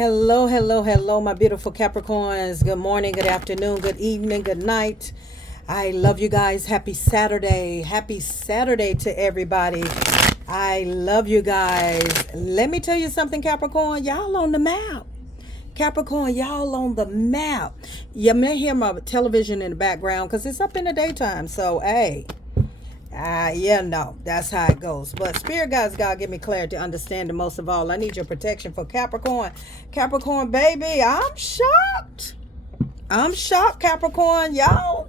Hello, hello, hello, my beautiful Capricorns. Good morning, good afternoon, good evening, good night. I love you guys. Happy Saturday. Happy Saturday to everybody. I love you guys. Let me tell you something, Capricorn. Y'all on the map. Capricorn, y'all on the map. You may hear my television in the background because it's up in the daytime. So, hey. Yeah, no, that's how it goes. But Spirit guys, God, give me clarity, understanding. Most of all, I need your protection for Capricorn. Capricorn, baby, I'm shocked. I'm shocked, Capricorn. Y'all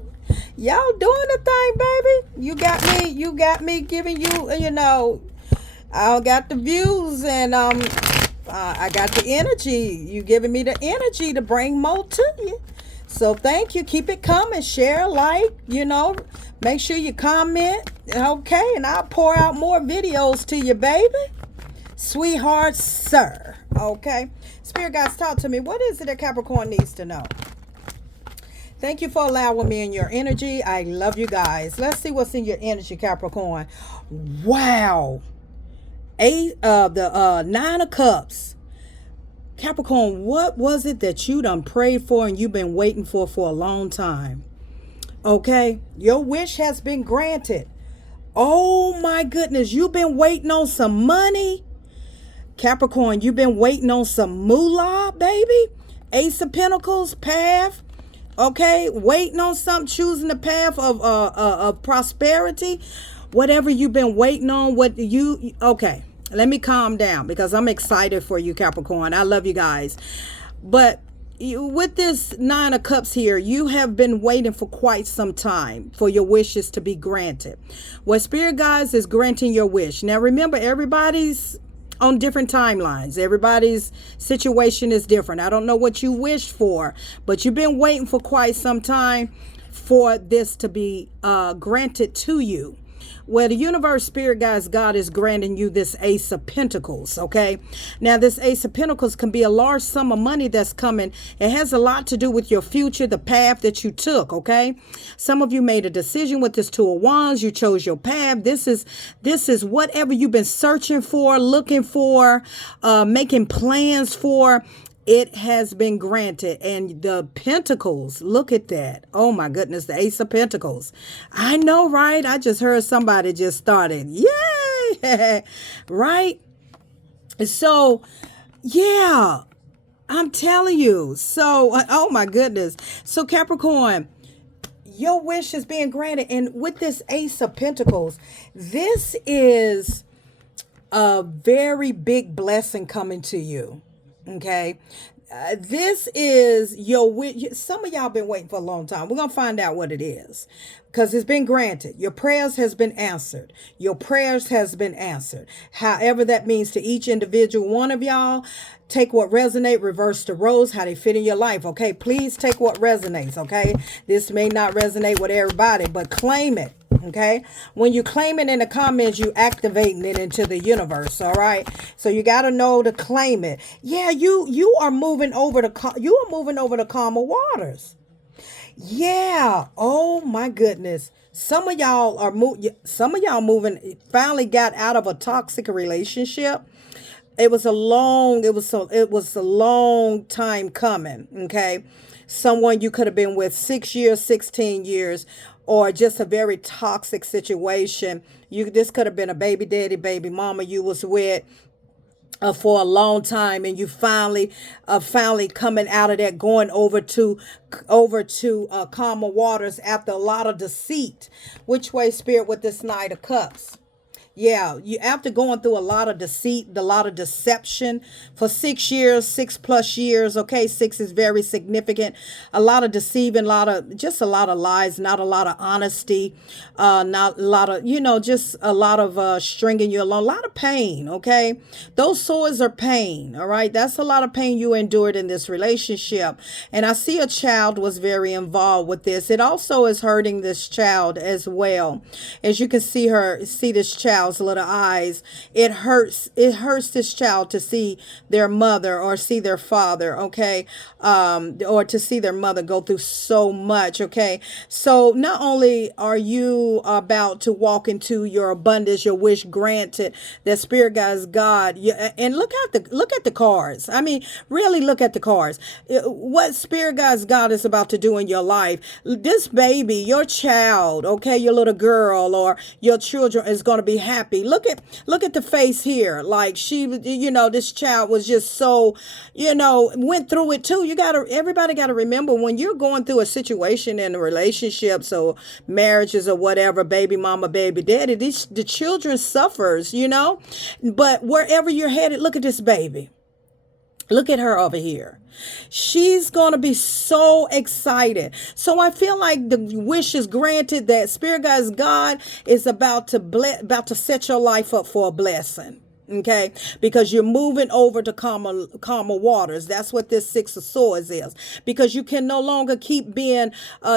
doing the thing, baby. You got me giving you, I got the views and I got the energy. You giving me the energy to bring more to you. So thank you. Keep it coming. Share, like, make sure you comment. Okay, and I'll pour out more videos to you, baby. Sweetheart, sir. Okay. Spirit guys, talk to me. What is it that Capricorn needs to know? Thank you for allowing me in your energy. I love you guys. Let's see what's in your energy, Capricorn. Wow. The Nine of Cups. Capricorn, what was it that you done prayed for and you've been waiting for a long time? Okay, your wish has been granted. Oh my goodness, you've been waiting on some money. Capricorn, you've been waiting on some moolah, baby. Ace of Pentacles, path. Okay, waiting on something, choosing the path of prosperity. Whatever you've been waiting on, okay. Let me calm down because I'm excited for you, Capricorn. I love you guys. But with this Nine of Cups here, you have been waiting for quite some time for your wishes to be granted. What Spirit guys is granting your wish. Now, remember, everybody's on different timelines. Everybody's situation is different. I don't know what you wished for, but you've been waiting for quite some time for this to be granted to you. Well, the universe, Spirit guys, God is granting you this Ace of Pentacles, okay? Now, this Ace of Pentacles can be a large sum of money that's coming. It has a lot to do with your future, the path that you took, okay? Some of you made a decision with this Two of Wands. You chose your path. This is whatever you've been searching for, looking for, making plans for. It has been granted. And the Pentacles, look at that. Oh my goodness, the Ace of Pentacles. I know, right? I just heard somebody just started. Yay! Right? So, yeah, I'm telling you. So, oh my goodness. So Capricorn, your wish is being granted. And with this Ace of Pentacles, this is a very big blessing coming to you. Okay, this is your wish. Some of y'all been waiting for a long time. We're gonna find out what it is because it's been granted. Your prayers has been answered. Your prayers has been answered. However that means to each individual one of y'all. Take what resonate, reverse the roles, how they fit in your life. Okay, please take what resonates. Okay, this may not resonate with everybody, but claim it. Okay, when you claim it in the comments, you activating it into the universe. All right, so you got to know to claim it. Yeah, you are moving over to calmer waters. Yeah. Oh my goodness. Some of y'all moving. Finally got out of a toxic relationship. It was a long time coming. Okay, someone you could have been with 6 years, 16 years. Or just a very toxic situation. This could have been a baby daddy, baby mama you was with for a long time, and you finally coming out of that, going over to calmer waters after a lot of deceit. Which way, Spirit, with this Knight of Cups? Yeah, you after going through a lot of deceit, a lot of deception for 6 years, 6+ years. Okay, 6 is very significant. A lot of deceiving, a lot of lies, not a lot of honesty, not a lot of, just a lot of stringing you along, a lot of pain. Okay, those swords are pain. All right, that's a lot of pain you endured in this relationship. And I see a child was very involved with this. It also is hurting this child as well. As you can see this child child's little eyes. It hurts this child to see their mother or see their father, okay, or to see their mother go through so much, okay. So not only are you about to walk into your abundance, your wish granted, that spirit guides God, and look at the cards. I mean, really look at the cards. What spirit guides God is about to do in your life. This baby, your child, okay, your little girl or your children is going to be happy. Look at the face here. Like this child was just so, went through it too. Everybody got to remember, when you're going through a situation in a relationship, so marriages or whatever, baby mama, baby daddy, the children suffers, but wherever you're headed, look at this baby. Look at her over here. She's going to be so excited. So I feel like the wish is granted, that Spirit Guides God is about to set your life up for a blessing. Okay, because you're moving over to calmer waters. That's what this Six of Swords is. Because you can no longer keep being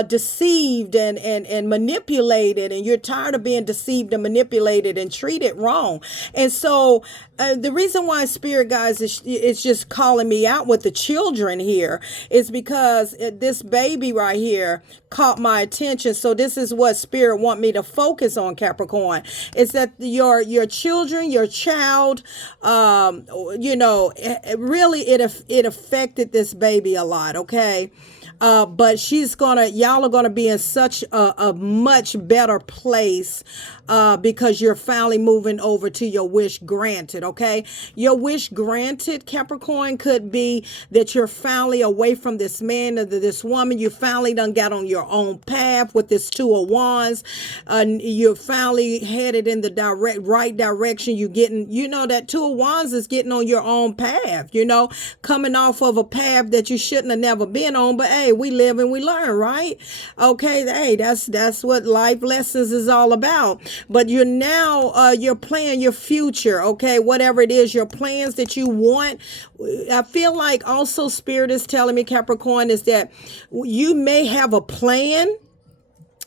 deceived and manipulated, and you're tired of being deceived and manipulated and treated wrong. And so the reason why Spirit Guides is just calling me out with the children here is because this baby right here caught my attention. So this is what Spirit want me to focus on, Capricorn. Is that your children, your child, really it affected this baby a lot, okay? But y'all are gonna be in such a much better place because you're finally moving over to your wish granted, okay? Your wish granted, Capricorn, could be that you're finally away from this man or this woman. You finally done got on your own path with this Two of Wands. You're finally headed in the right direction. You getting, that Two of Wands is getting on your own path, coming off of a path that you shouldn't have never been on. But hey, we live and we learn, right? Okay, hey, that's what life lessons is all about. But you're now you're planning your future, okay? Whatever it is, your plans that you want. I feel like also Spirit is telling me, Capricorn, is that you may have a plan.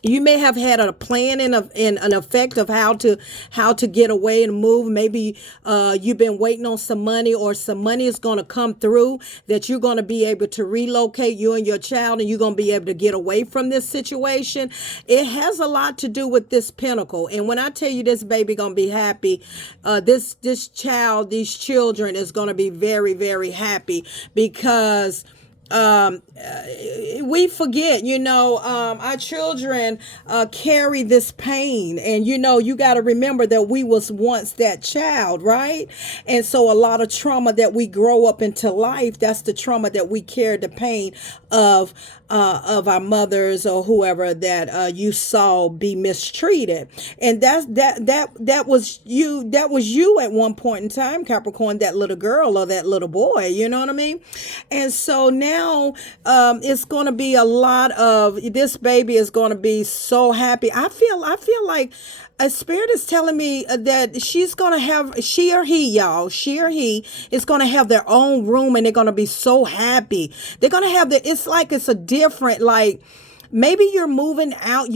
You may have had a plan and an effect of how to get away and move. Maybe you've been waiting on some money, or some money is going to come through that you're going to be able to relocate, you and your child, and you're going to be able to get away from this situation. It has a lot to do with this pentacle. And when I tell you this baby going to be happy, this child, these children is going to be very, very happy, because we forget, our children carry this pain, and you got to remember that we was once that child, right? And so a lot of trauma that we grow up into life, that's the trauma that we carry, the pain of our mothers or whoever that you saw be mistreated. And that was you at one point in time, Capricorn, that little girl or that little boy, you know what I mean? And so now it's going to be a lot of, this baby is going to be so happy. I feel like a Spirit is telling me that she's going to have, she or he is going to have their own room, and they're going to be so happy. They're going to have it's a different, like, maybe you're moving out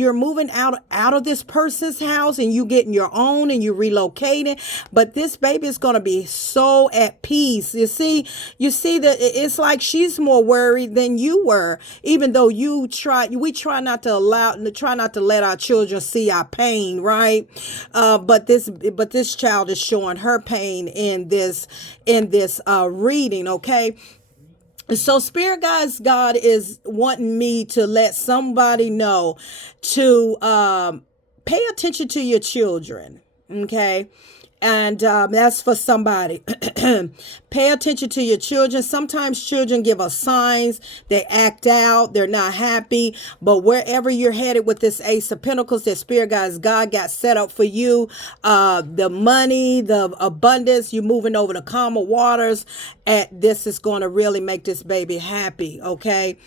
of this person's house, and you getting your own, and you relocating, but this baby is going to be so at peace. You see that it's like she's more worried than you were, even though we try not to let our children see our pain, right? But this child is showing her pain in this reading, okay? So Spirit Guides God is wanting me to let somebody know to pay attention to your children, okay? And that's for somebody. Pay attention to your children. Sometimes children give us signs. They act out. They're not happy. But wherever you're headed with this Ace of Pentacles, that Spirit Guides God got set up for you, the money, the abundance, you moving over to calmer waters, this is going to really make this baby happy, okay?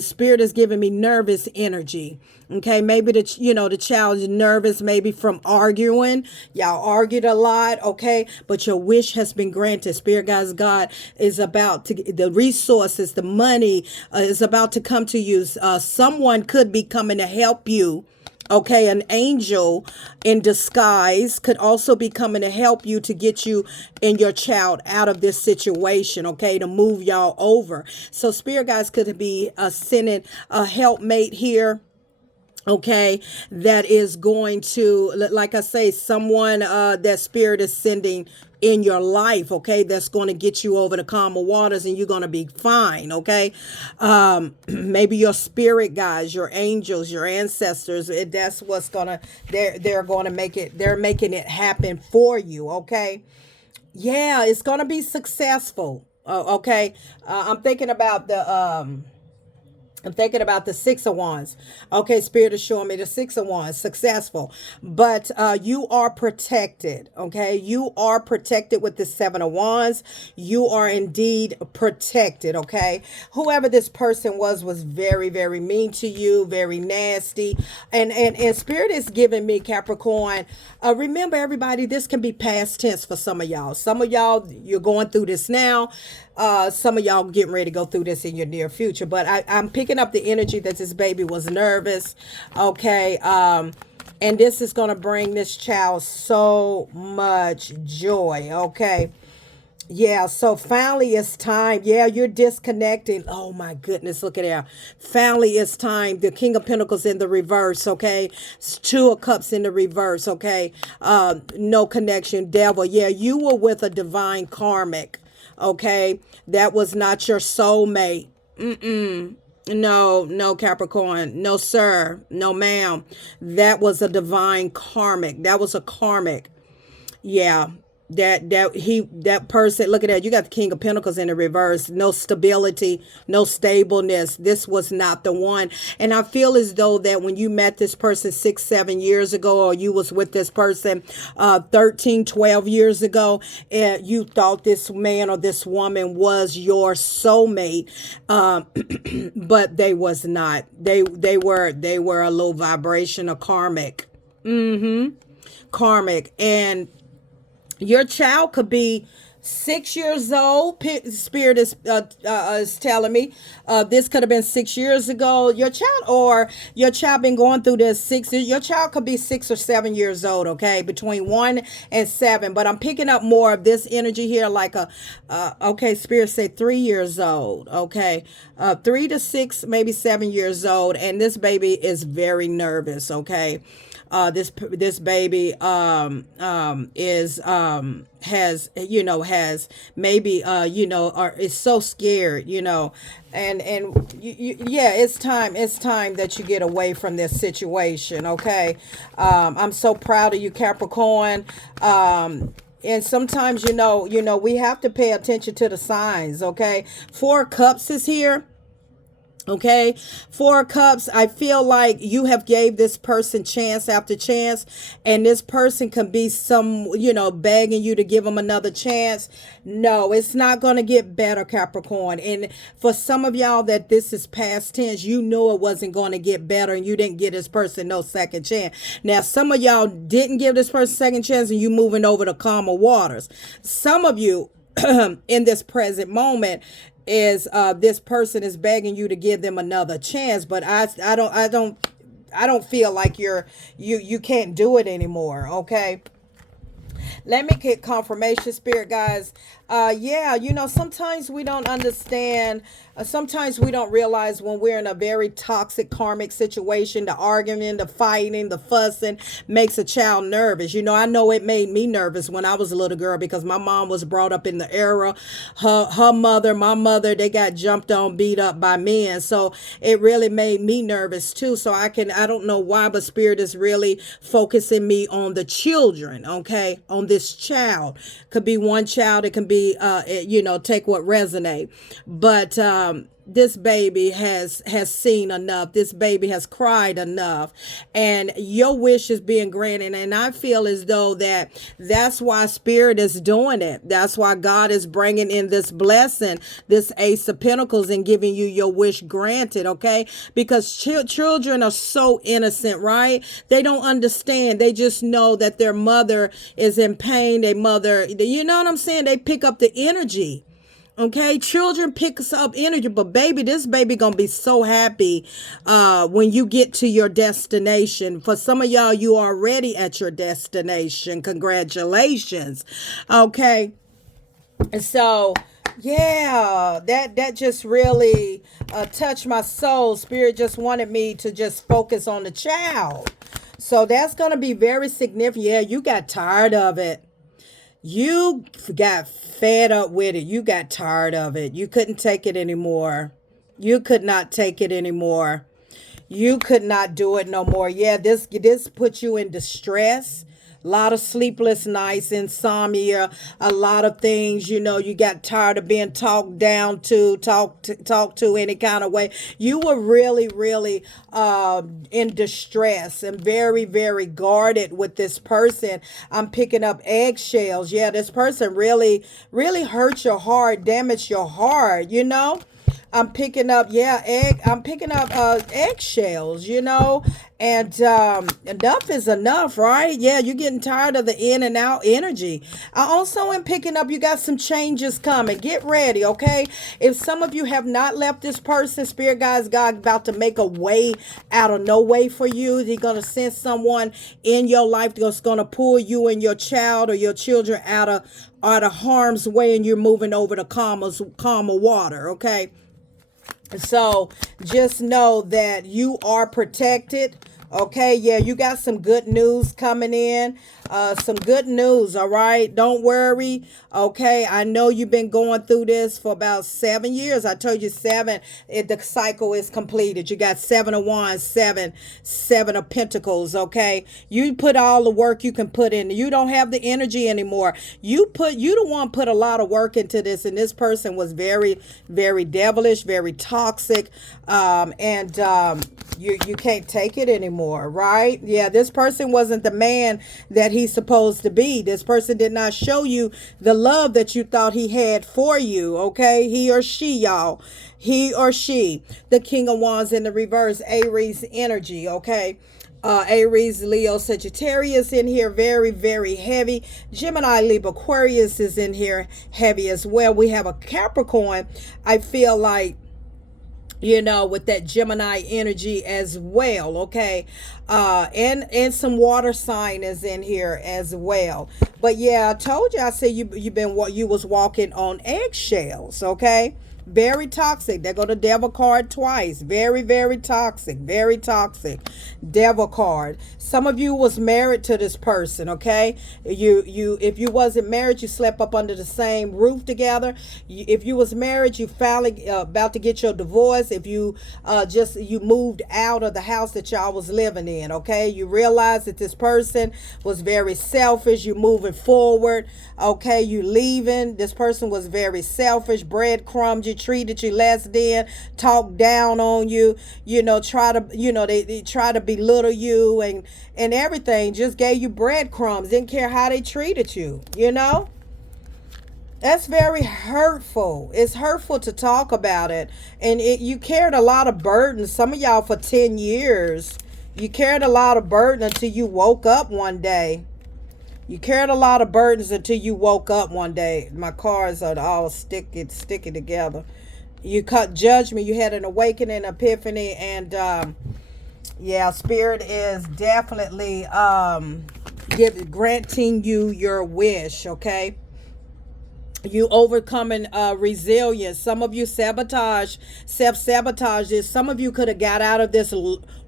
Spirit is giving me nervous energy. Okay, maybe the child is nervous, maybe from arguing. Y'all argued a lot, okay? But your wish has been granted. Spirit Guides God is about to, the resources, the money is about to come to you. Someone could be coming to help you. Okay, an angel in disguise could also be coming to help you, to get you and your child out of this situation, okay, to move y'all over. So spirit guys could be sending a helpmate here, okay, that is going to, like I say, someone that spirit is sending in your life, okay, that's going to get you over the calmer waters, and you're going to be fine, okay. Maybe your spirit guides, your angels, your ancestors, that's what's gonna, they're going to make it, they're making it happen for you, okay. Yeah, it's going to be successful. Okay. I'm thinking about the Six of Wands. Okay, Spirit is showing me the Six of Wands, successful. But you are protected, okay? You are protected with the Seven of Wands. You are indeed protected, okay? Whoever this person was very, very mean to you, very nasty. And Spirit is giving me, Capricorn, remember everybody, this can be past tense for some of y'all. Some of y'all, you're going through this now. Some of y'all getting ready to go through this in your near future, but I'm picking up the energy that this baby was nervous. Okay. And this is going to bring this child so much joy. Okay. Yeah, so finally it's time. Yeah, you're disconnecting. Oh my goodness, look at that. Finally it's time. The King of Pentacles in the reverse, okay? It's Two of Cups in the reverse, okay? No connection, devil. Yeah, you were with a divine karmic, okay? That was not your soulmate. No, no, Capricorn. No, sir. No, ma'am. That was a divine karmic. That was a karmic. Yeah, that person, look at that, you got the King of Pentacles in the reverse. No stability, no stableness. This was not the one. And I feel as though that when you met this person 6-7 years ago, or you was with this person 13-12 years ago, you thought this man or this woman was your soulmate, but they was not. They were a low vibrational karmic. Karmic. And your child could be 6 years old. Spirit is telling me this could have been 6 years ago. Your child been going through this 6. Your child could be 6 or 7 years old. Okay, between 1 and 7. But I'm picking up more of this energy here, like okay. Spirit say 3 years old. Okay, 3 to 6, maybe 7 years old, and this baby is very nervous. Okay. This baby is has maybe or is so scared, and yeah, it's time that you get away from this situation. Okay. I'm so proud of you, Capricorn. And sometimes we have to pay attention to the signs. Okay, Four of Cups is here. Okay, Four of Cups, I feel like you have gave this person chance after chance, and this person can be begging you to give them another chance. No, it's not going to get better, Capricorn. And for some of y'all that this is past tense, you know it wasn't going to get better, and you didn't give this person no second chance. Now, some of y'all didn't give this person second chance, and you moving over to calmer waters. Some of you in this present moment is this person is begging you to give them another chance, but I don't feel like you can't do it anymore. Okay, let me get confirmation, Spirit guys. Yeah, sometimes we don't understand. Sometimes we don't realize when we're in a very toxic karmic situation, the arguing, the fighting, the fussing makes a child nervous. I know it made me nervous when I was a little girl, because my mom was brought up in the era. Her mother, my mother, they got jumped on, beat up by men. So it really made me nervous too. So I don't know why, but Spirit is really focusing me on the children. Okay, on this child. Could be one child. It can be take what resonate, but this baby has seen enough. This baby has cried enough, and your wish is being granted. And I feel as though that's why Spirit is doing it. That's why God is bringing in this blessing, this Ace of Pentacles, and giving you your wish granted. Okay, because children are so innocent, right? They don't understand. They just know that their mother is in pain. Their mother, you know what I'm saying? They pick up the energy. Okay, children picks up energy, but baby, this baby gonna be so happy when you get to your destination. For some of y'all, you are already at your destination. Congratulations. Okay, and so yeah, that just really touched my soul. Spirit just wanted me to just focus on the child. So that's gonna be very significant. Yeah, you got tired of it. You got fed up with it. You got tired of it. You couldn't take it anymore. You could not take it anymore. You could not do it no more. Yeah, this put you in distress. A lot of sleepless nights, insomnia, a lot of things. You got tired of being talked down to, talked to any kind of way. You were really, really in distress and very, very guarded with this person. I'm picking up eggshells. Yeah, this person really, really hurt your heart, damaged your heart. I'm picking up, I'm picking up eggshells, and enough is enough, right? Yeah, you're getting tired of the in and out energy. I also am picking up, you got some changes coming. Get ready, okay? If some of you have not left this person, Spirit Guys, God about to make a way out of no way for you. He's going to send someone in your life that's going to pull you and your child or your children out of harm's way, and you're moving over to calmer water, okay? So just know that you are protected. Okay, yeah, you got some good news coming in. Some good news, all right? Don't worry. Okay, I know you've been going through this for about 7 years. I told you 7, the cycle is completed. You got 7 of Wands, 7 of Pentacles, okay? You put all the work you can put in. You don't have the energy anymore. You the one put a lot of work into this, and this person was very, very devilish, very toxic, and you can't take it anymore, right? Yeah, this person wasn't the man that he's supposed to be. This person did not show you the love that you thought he had for you, okay? He or she, y'all. He or she. The King of Wands in the reverse, Aries energy, okay? Aries, Leo, Sagittarius in here, very, very heavy. Gemini, Libra, Aquarius is in here, heavy as well. We have a Capricorn. I feel like, with that Gemini energy as well, okay? And some water sign is in here as well. But yeah, I told you, I said you was walking on eggshells, okay? Very toxic. There go the devil card twice. Very, very toxic. Very toxic. Devil card. Some of you was married to this person, okay? If you wasn't married, you slept up under the same roof together. If you was married, you finally about to get your divorce. If you you moved out of the house that y'all was living in, okay? You realize that this person was very selfish. You moving forward, okay? You leaving. This person was very selfish. Breadcrumbs. You treated you less than, talked down on you, try to, they try to belittle you and everything, just gave you breadcrumbs, didn't care how they treated you, That's very hurtful. It's hurtful to talk about it. And you carried a lot of burden. Some of y'all for 10 years, you carried a lot of burden until you woke up one day. You carried a lot of burdens until you woke up one day. My cards are all sticky together. You cut judgment. You had an awakening, epiphany, and Spirit is definitely granting you your wish. Okay. You overcoming resilience. Some of you self-sabotage this. Some of you could have got out of this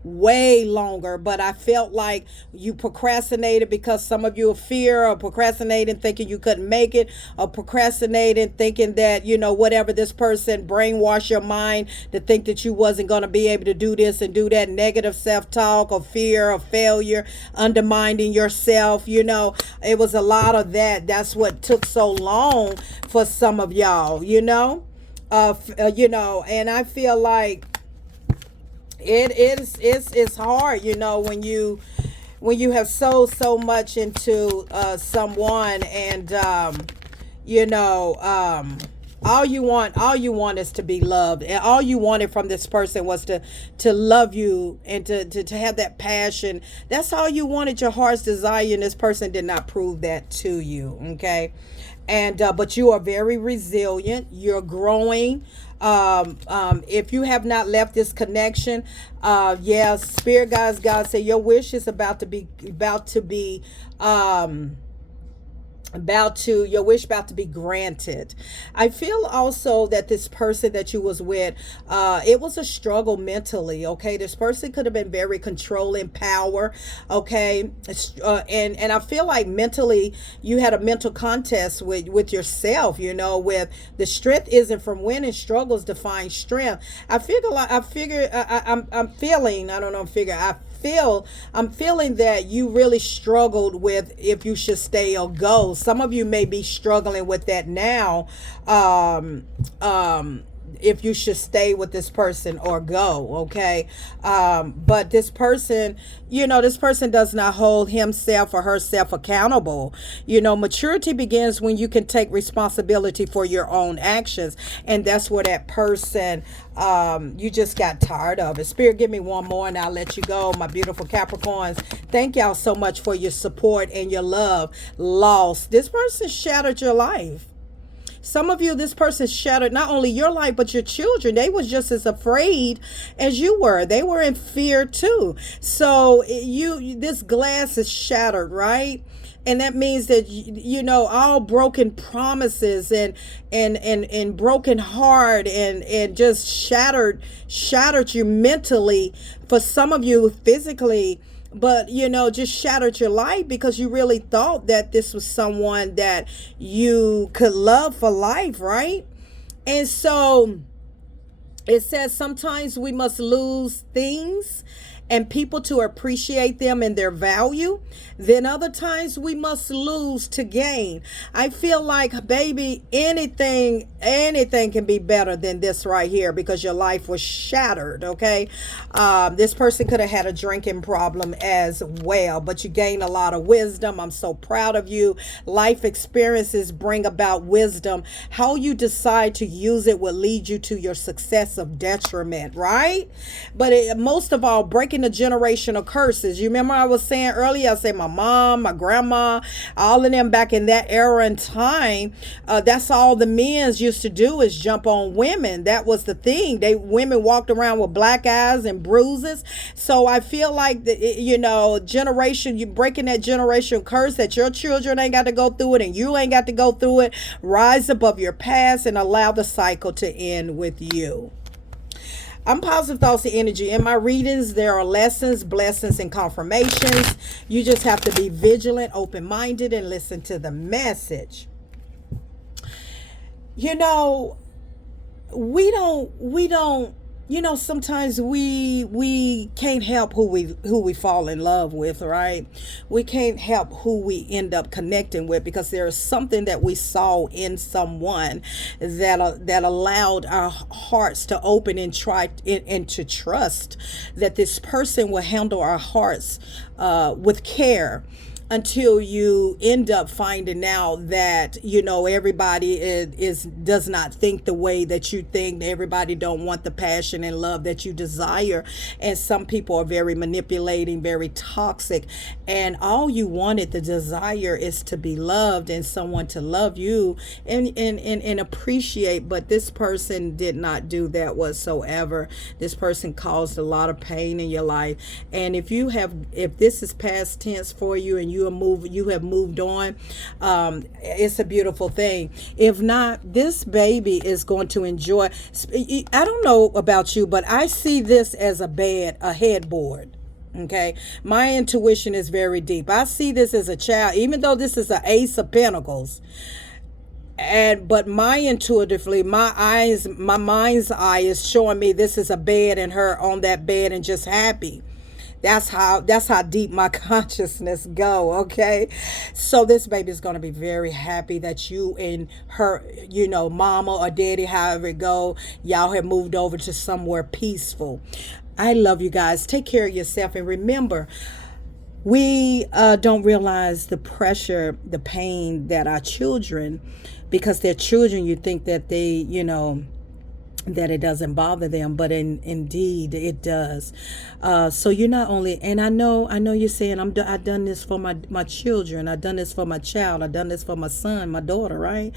way longer, but I felt like you procrastinated because some of you are fear, or procrastinating thinking you couldn't make it, or procrastinating thinking that, whatever this person brainwashed your mind to think that you wasn't going to be able to do this and do that. Negative self-talk, or fear of failure, undermining yourself. It was a lot of that. That's what took so long for some of y'all, and I feel like it's hard, when you have sold so much into someone, and all you want is to be loved, and all you wanted from this person was to love you and to have that passion. That's all you wanted, your heart's desire, and this person did not prove that to you, okay? and but you are very resilient. You're growing. If you have not left this connection, yeah, spirit guys, God say your wish is your wish about to be granted. I feel also that this person that you was with, it was a struggle mentally. Okay, this person could have been very controlling power. Okay, and I feel like mentally you had a mental contest with yourself. With the strength isn't from winning, struggles define strength. I'm feeling, I don't know, I'm feeling that you really struggled with if you should stay or go. Some of you may be struggling with that now. If you should stay with this person or go. Okay. But this person, this person does not hold himself or herself accountable. Maturity begins when you can take responsibility for your own actions. And that's where that person, you just got tired of it. Spirit, give me one more and I'll let you go. My beautiful Capricorns, thank y'all so much for your support and your love. Loss. This person shattered your life. Some of you, this person shattered not only your life, but your children. They was just as afraid as you were. They were in fear too. So this glass is shattered, right? And that means that, all broken promises and broken heart and just shattered you mentally. For some of you physically, but just shattered your life because you really thought that this was someone that you could love for life, right? And so it says sometimes we must lose things and people to appreciate them and their value. Then other times we must lose to gain. I feel like, baby, anything can be better than this right here because your life was shattered, okay? This person could have had a drinking problem as well, but you gain a lot of wisdom. I'm so proud of you. Life experiences bring about wisdom. How you decide to use it will lead you to your success of detriment, right? But most of all, breaking the generational curses. You remember I was saying earlier, I said my mom, my grandma, all of them back in that era and time, that's all the men used to do is jump on women. That was the thing. Women walked around with black eyes and bruises. So I feel like you breaking that generational curse that your children ain't got to go through it and you ain't got to go through it. Rise above your past and allow the cycle to end with you. I'm Positive Thoughts and Energy. In my readings, there are lessons, blessings, and confirmations. You just have to be vigilant, open-minded, and listen to the message. Sometimes we can't help who we fall in love with, right? We can't help who we end up connecting with because there is something that we saw in someone that allowed our hearts to open and to trust that this person will handle our hearts with care. Until you end up finding out that everybody does not think the way that you think. Everybody don't want the passion and love that you desire, and some people are very manipulating, very toxic, and all you wanted, the desire, is to be loved and someone to love you and appreciate. But this person did not do that whatsoever. This person caused a lot of pain in your life, and if this is past tense for you and you have moved on, it's a beautiful thing. If not, this baby is going to enjoy. I don't know about you, but I see this as a headboard. Okay, my intuition is very deep. I see this as a child, even though this is an Ace of Pentacles. But my mind's eye is showing me this is a bed and her on that bed and just happy. That's how deep my consciousness go, okay? So this baby is going to be very happy that you and her, mama or daddy, however it go, y'all have moved over to somewhere peaceful. I love you guys. Take care of yourself. And remember, we don't realize the pressure, the pain that our children, because they're children, you think that they, that it doesn't bother them, but indeed it does. So you're not only, and I know you're saying I've done this for my children, I've done this for my child, I've done this for my son, my daughter, right?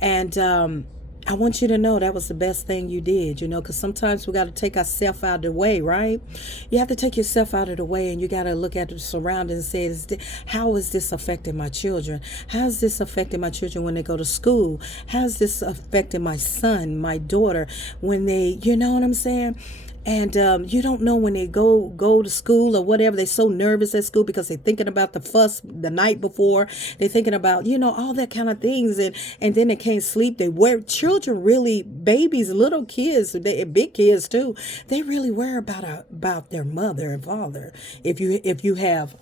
And I want you to know that was the best thing you did, because sometimes we got to take ourselves out of the way, right? You have to take yourself out of the way, and you got to look at the surroundings and say, how is this affecting my children? How's this affecting my children when they go to school? How's this affecting my son, my daughter, when they, you know what I'm saying? And you don't know when they go to school or whatever. They're so nervous at school because they're thinking about the fuss the night before. They're thinking about, all that kind of things. And then they can't sleep. They worry. Children really, babies, little kids, big kids too, they really worry about their mother and father. If you have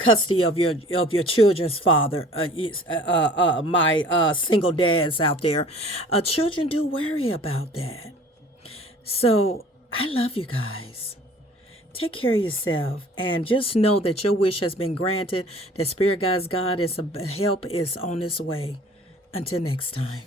custody of your children's father, my single dads out there, children do worry about that. So I love you guys. Take care of yourself and just know that your wish has been granted. That Spirit God's God is help is on its way. Until next time.